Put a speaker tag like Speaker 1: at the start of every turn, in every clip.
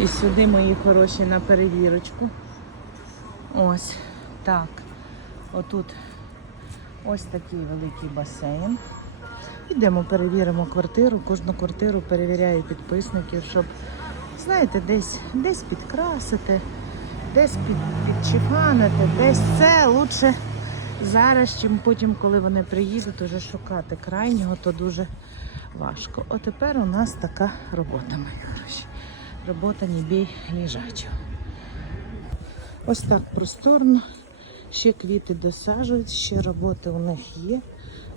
Speaker 1: І сюди мої хороші на перевірочку. Ось так. Отут ось такий великий басейн. Ідемо, перевіримо квартиру. Кожну квартиру перевіряю підписників, щоб, знаєте, десь, десь підкрасити, десь під, підчіпанити, десь це лучше зараз, чим потім, коли вони приїдуть, уже шукати крайнього, то дуже важко. От тепер у нас така робота, мої хороші. Робота не бій лежачого. Ось так просторно. Ще квіти досаджують, ще роботи у них є.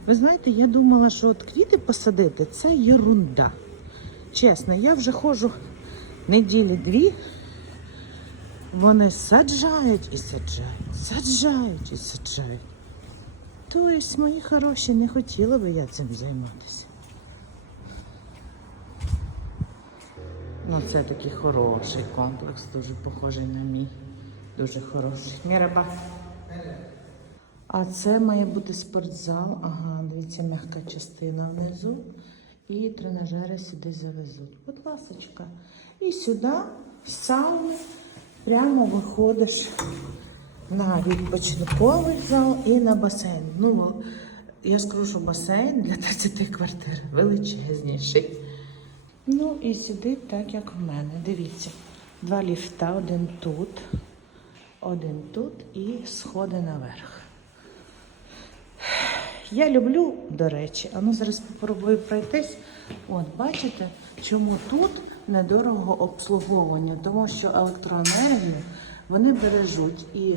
Speaker 1: Ви знаєте, я думала, що от квіти посадити це єрунда. Чесно, я вже ходжу неділі дві. Вони саджають і саджають, саджають і саджають. Тобто, мої хороші, не хотіла би я цим займатися. Ну, це такий хороший комплекс, дуже похожий на мій. Дуже хороший. Міраба. А це має бути спортзал. Ага, дивіться, м'яка частина внизу. І тренажери сюди завезуть. Будь ласочка. І сюди, з сауни, прямо виходиш на відпочинковий зал і на басейн. Ну, я скажу, що басейн для 30 квартир величезніший. Ну і сюди так, як в мене. Дивіться. Два ліфта, один тут, один тут і сходи наверх. Я люблю, до речі, а ну зараз спробую пройтись. От, бачите, чому тут недорого обслуговування? Тому що електроенергію вони бережуть. І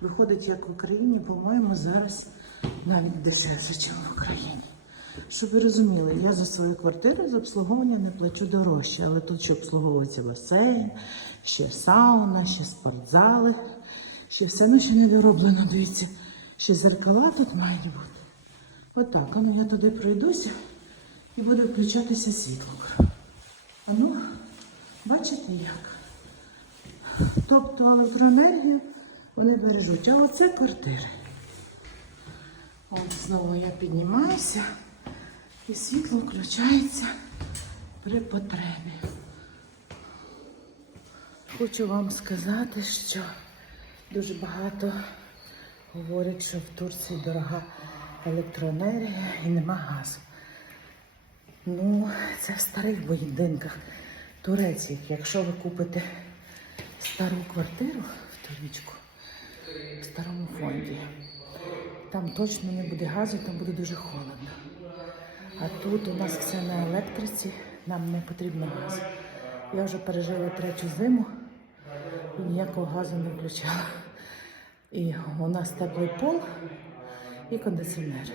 Speaker 1: виходить, як в Україні, по-моєму, зараз навіть дешевше, ніж в Україні. Щоб ви розуміли, я за свою квартиру з обслуговування не плачу дорожче, але тут ще обслуговується басейн, ще сауна, ще спортзали, ще все ну, ще не дороблено. Дивіться, ще зеркала тут мають бути. Отак, а ну я туди пройдуся і буде включатися світло. А ну, бачите як? Тобто електроенергію вони бережуть. А оце квартири. От знову я піднімаюся і світло включається при потребі. Хочу вам сказати, що дуже багато говорять, що в Турції дорога електроенергія і нема газу. Ну, це в старих будинках турецьких. Якщо ви купите стару квартиру в Турічку, в старому фонді, там точно не буде газу, там буде дуже холодно. А тут у нас все на електриці, нам не потрібно газу. Я вже пережила третю зиму і ніякого газу не включала. І у нас теплий пол і кондиціонер.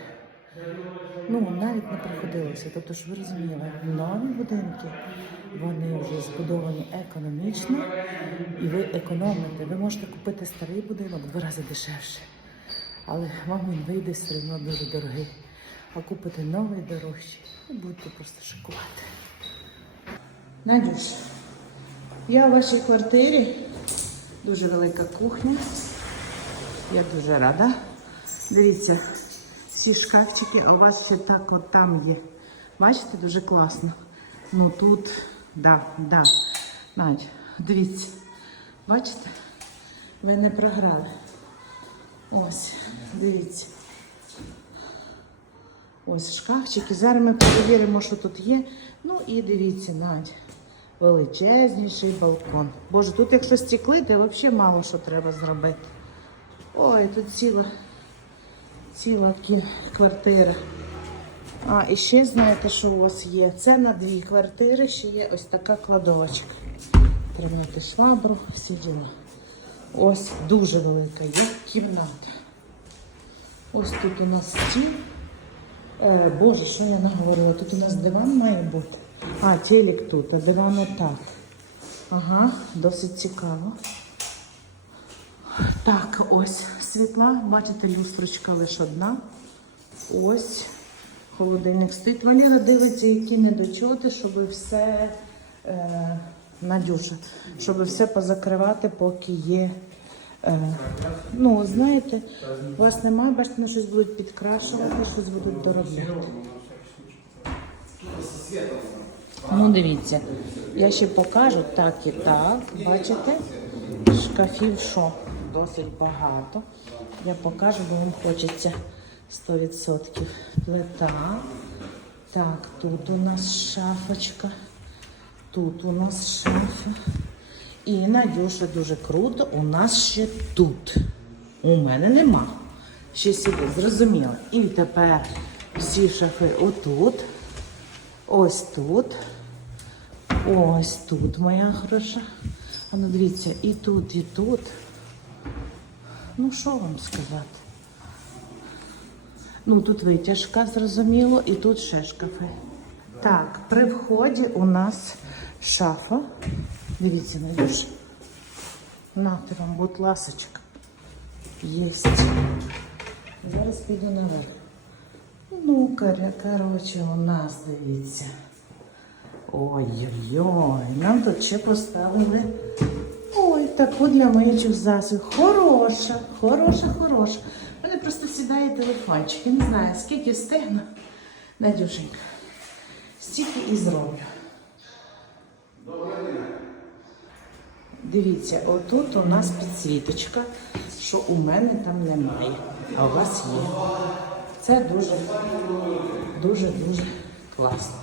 Speaker 1: Ну, навіть не приходилося. Тобто, ж ви розуміли, нові будинки, вони вже збудовані економічно, і ви економите. Ви можете купити старий будинок в два рази дешевше, але вам він вийде все одно дуже дорогий. А купити новий дорожчий, і будете просто шокувати. Надюш, я в вашій квартирі, дуже велика кухня. Я дуже рада. Дивіться, всі шкафчики, а у вас ще так от там є. Бачите, дуже класно. Ну тут, да, да. Надь, дивіться. Бачите? Ви не програли. Ось, дивіться. Ось шкафчики. Зараз ми перевіримо, що тут є. Ну і дивіться, Надь. Величезніший балкон. Боже, тут якщо стеклити, взагалі мало що треба зробити. Ой, тут ціла, ціла квартира. А, і ще знаєте, що у вас є? Це на дві квартири, ще є ось така кладовочка. Тримати швабру, всі діла. Ось дуже велика є кімната. Ось тут у нас стіл. Е, Боже, що я наговорила? Тут у нас диван має бути. А, телек тут, а диван отак. Ага, досить цікаво. Так, ось світла. Бачите, люстрочка лише одна. Ось холодильник стоїть. Валера дивиться, які недочоти, щоб все е, Надюша, щоб все позакривати, поки є. Е, ну, знаєте, у вас немає, бачите, щось будуть підкрашувати, щось будуть доробляти. Ну, дивіться, я ще покажу так і так. Бачите? Шкафів що досить багато. Я покажу, бо вам хочеться 100% плита. Так, тут у нас шафочка. Тут у нас шафа. І Надюша дуже круто. У нас ще тут. У мене нема. Ще сюди, зрозуміло. І тепер всі шафи отут. Ось тут. Ось тут моя хороша. А ну дивіться, і тут, і тут. Ну, що вам сказати? Ну, тут витяжка, зрозуміло, і тут ще шкафи. Так, при вході у нас шафа. Дивіться, найдеш. Нате вам, будь ласочка. Єсть. Зараз піду наверх. Ну, коря- коротше, у нас дивіться. Ой-ой-ой, нам тут ще поставили. Ой, таку для миючих засобів. Хороша, хороша, хороша. У мене просто сідає телефончик. Я не знаю, скільки встигну. Надюшенька, стільки і зроблю. Дивіться, отут у нас підсвіточка, що у мене там немає, а у вас є. Це дуже, дуже, дуже класно.